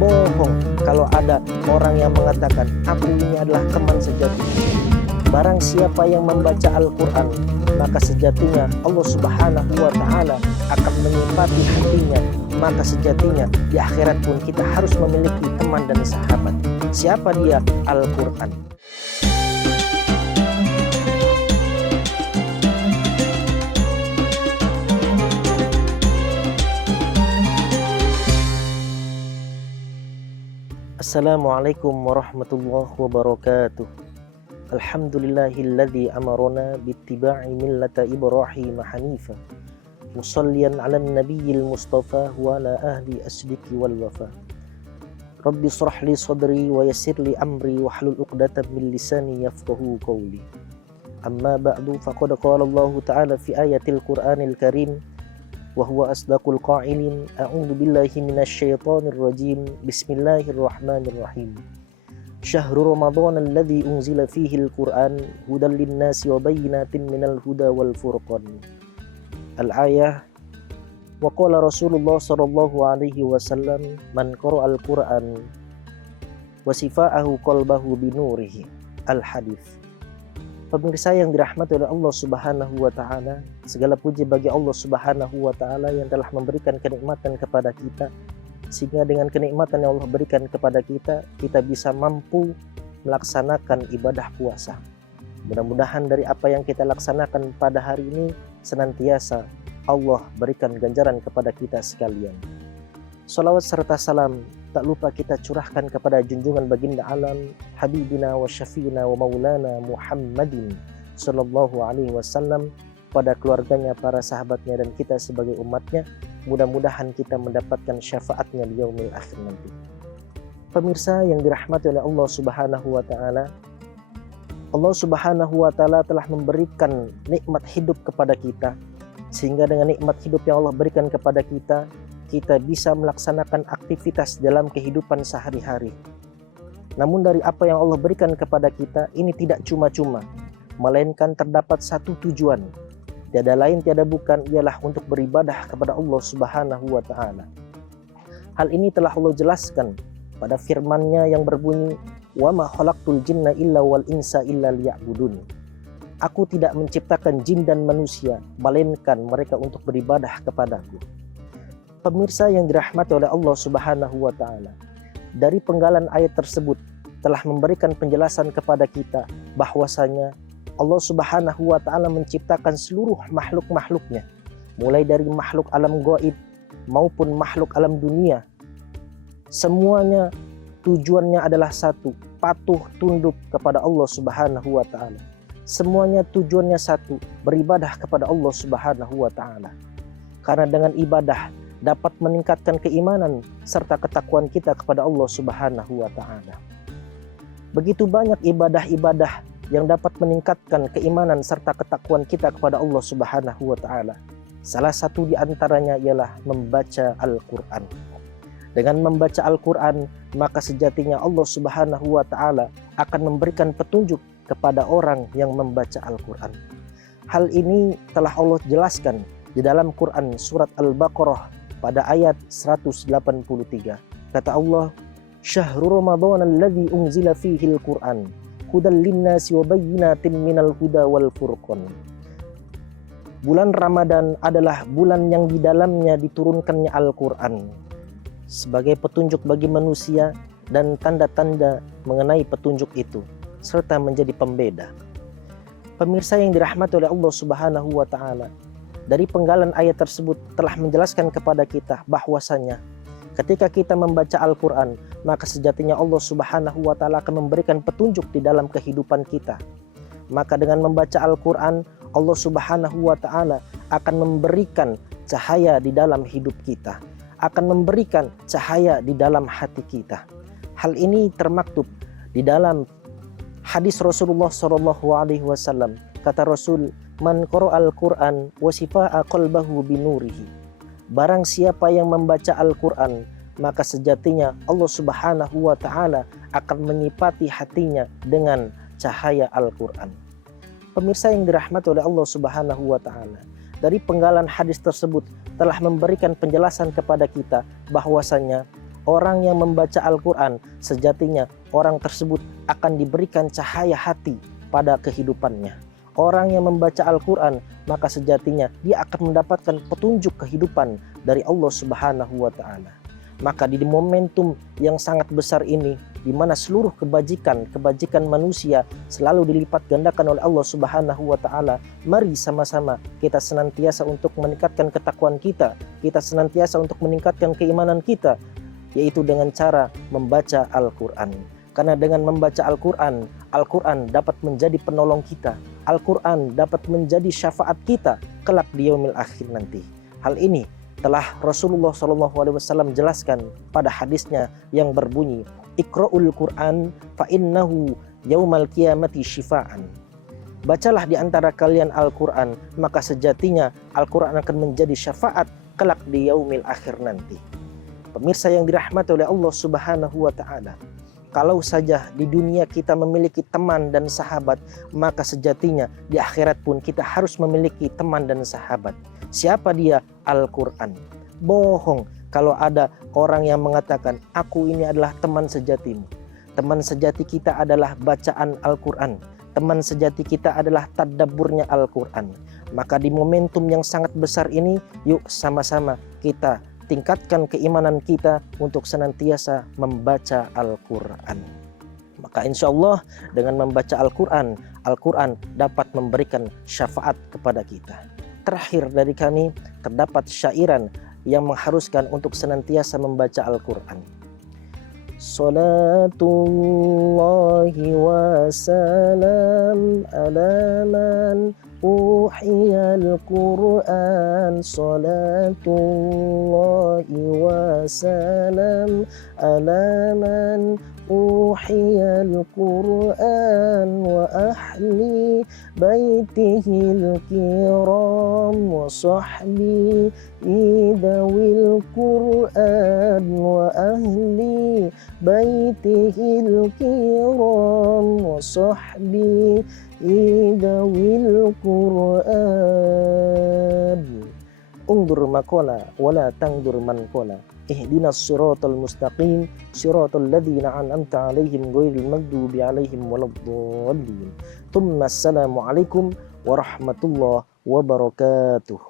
bohong kalau ada orang yang mengatakan aku ini adalah teman sejati. Barang siapa yang membaca Al-Quran, maka sejatinya Allah Subhanahu wa Ta'ala akan menyipati hatinya. Maka sejatinya di akhirat pun kita harus memiliki teman dan sahabat. Siapa dia? Al-Quran. Assalamualaikum warahmatullahi wabarakatuh. Alhamdulillahilladzi amarona bittiba'i millata Ibrahim hanifa. Musalliyan 'alan nabiyil mustafa wa ala ahli asdiki wal wafa. Rabbi shrah li sadri wa yassir li amri wahlul 'uqdatam min lisani yafqahu qawli. Amma ba'du, faqad qala Allah ta'ala fi ayatil Qur'anil Karim wa huwa asdaqul qa'ilin. A'udzu billahi minasy syaithanir rajim. Bismillahirrahmanirrahim. Syahrul Ramadan alladzi unzila fihi al-Qur'an hudan lin-nasi wa bayyinatin minal huda wal furqan. Al-ayah. Wa qala Rasulullah sallallahu alaihi wasallam man qara'a al-Qur'an wa sifa'ahu qalbahu binurihi. Al-hadits. Pemirsa yang dirahmati oleh Allah Subhanahu wa Ta'ala, segala puji bagi Allah Subhanahu wa Ta'ala yang telah memberikan kenikmatan kepada kita, sehingga dengan kenikmatan yang Allah berikan kepada kita, kita bisa mampu melaksanakan ibadah puasa. Mudah-mudahan dari apa yang kita laksanakan pada hari ini, senantiasa Allah berikan ganjaran kepada kita sekalian. Salawat serta salam tak lupa kita curahkan kepada junjungan baginda alam, Habibina wa Syafi'ina wa Maulana Muhammadin sallallahu alaihi wasallam, pada keluarganya, para sahabatnya, dan kita sebagai umatnya. Mudah-mudahan kita mendapatkan syafaatnya di yaumil akhir nanti. Pemirsa yang dirahmati oleh Allah Subhanahu wa Ta'ala, Allah Subhanahu wa Ta'ala telah memberikan nikmat hidup kepada kita, sehingga dengan nikmat hidup yang Allah berikan kepada kita, kita bisa melaksanakan aktivitas dalam kehidupan sehari-hari. Namun dari apa yang Allah berikan kepada kita, ini tidak cuma-cuma, melainkan terdapat satu tujuan. Tiada lain tiada bukan ialah untuk beribadah kepada Allah Subhanahu wa Ta'ala. Hal ini telah Allah jelaskan pada firman-Nya yang berbunyi, "Wa ma khalaqtul jinna illa wal insa illa liya'budun." Aku tidak menciptakan jin dan manusia, melainkan mereka untuk beribadah kepadaku. Pemirsa yang dirahmati oleh Allah Subhanahu wa Ta'ala, dari penggalan ayat tersebut telah memberikan penjelasan kepada kita bahwasanya Allah Subhanahu wa Ta'ala menciptakan seluruh makhluk-makhluknya, mulai dari makhluk alam gaib maupun makhluk alam dunia. Semuanya tujuannya adalah satu, patuh tunduk kepada Allah Subhanahu wa Ta'ala. Semuanya tujuannya satu, beribadah kepada Allah Subhanahu wa Ta'ala. Karena dengan ibadah dapat meningkatkan keimanan serta ketakwaan kita kepada Allah Subhanahu wa Ta'ala. Begitu banyak ibadah-ibadah yang dapat meningkatkan keimanan serta ketakwaan kita kepada Allah Subhanahu wa Ta'ala. Salah satu di antaranya ialah membaca Al-Quran. Dengan membaca Al-Quran, maka sejatinya Allah Subhanahu wa Ta'ala akan memberikan petunjuk kepada orang yang membaca Al-Quran. Hal ini telah Allah jelaskan di dalam Quran surat Al-Baqarah pada ayat 183. Kata Allah, "Syahrul Ramadan alladzi unzila fihi al-Qur'an hudan linnasi wa bayyinatin minal huda wal furqan." Bulan Ramadan adalah bulan yang di dalamnya diturunkannya Al-Quran sebagai petunjuk bagi manusia dan tanda-tanda mengenai petunjuk itu, serta menjadi pembeda. Pemirsa yang dirahmati oleh Allah Subhanahu wa Ta'ala, dari penggalan ayat tersebut telah menjelaskan kepada kita bahwasanya ketika kita membaca Al-Quran, maka sejatinya Allah Subhanahu wa Ta'ala akan memberikan petunjuk di dalam kehidupan kita. Maka dengan membaca Al-Quran, Allah Subhanahu wa Ta'ala akan memberikan cahaya di dalam hidup kita, akan memberikan cahaya di dalam hati kita. Hal ini termaktub di dalam hadis Rasulullah SAW. Kata Rasul, "Man qara'al Qur'an wa sifa'a qalbahu binurihi." Barang siapa yang membaca Al-Quran, maka sejatinya Allah Subhanahu wa Ta'ala akan menyipati hatinya dengan cahaya Al-Quran. Pemirsa yang dirahmati oleh Allah Subhanahu wa Ta'ala, dari penggalan hadis tersebut telah memberikan penjelasan kepada kita bahwasanya Orang yang membaca Al-Quran, sejatinya orang tersebut akan diberikan cahaya hati pada kehidupannya. Orang yang membaca Al-Quran, maka sejatinya dia akan mendapatkan petunjuk kehidupan dari Allah Subhanahu wa Ta'ala. Maka di momentum yang sangat besar ini, di mana seluruh kebajikan manusia selalu dilipat gandakan oleh Allah Subhanahu wa Ta'ala, mari sama-sama kita senantiasa untuk meningkatkan ketakwaan kita senantiasa untuk meningkatkan keimanan kita, yaitu dengan cara membaca Al-Quran. Karena dengan membaca Al-Quran, Al-Quran dapat menjadi penolong kita, Al-Quran dapat menjadi syafaat kita kelak di yaumil akhir nanti. Hal ini telah Rasulullah SAW jelaskan pada hadisnya yang berbunyi, Iqra'ul Qur'an fa innahu yaumal qiyamati syifa'an. Bacalah di antara kalian Al-Quran, maka sejatinya Al-Quran akan menjadi syafaat kelak di yaumil akhir nanti. Pemirsa yang dirahmati oleh Allah Subhanahu wa Ta'ala, kalau saja di dunia kita memiliki teman dan sahabat, maka sejatinya di akhirat pun kita harus memiliki teman dan sahabat. Siapa dia? Al-Quran. Bohong kalau ada orang yang mengatakan, aku ini adalah teman sejatimu. Teman sejati kita adalah bacaan Al-Quran. Teman sejati kita adalah tadabburnya Al-Quran. Maka di momentum yang sangat besar ini, yuk sama-sama kita tingkatkan keimanan kita untuk senantiasa membaca Al-Quran. Maka insya Allah dengan membaca Al-Quran, Al-Quran dapat memberikan syafaat kepada kita. Terakhir dari kami, terdapat syairan yang mengharuskan untuk senantiasa membaca Al-Quran. Salatullahi wa salam ala man uhiyal Qur'an. Salatullahi wa salam ala man uhiyal Qur'an wa ahli baitihil kiram wa sahbi idawil Qur'an wa ahli baitihil kiram wa sahbi idawil Qur'an. Undur makola wala tangdur man kola. Ihdinas siratal mustaqim siratal ladzina an'amta 'alaihim ghairil maghdubi 'alaihim waladdallin. Thumma assalamu alaikum warahmatullahi wabarakatuh.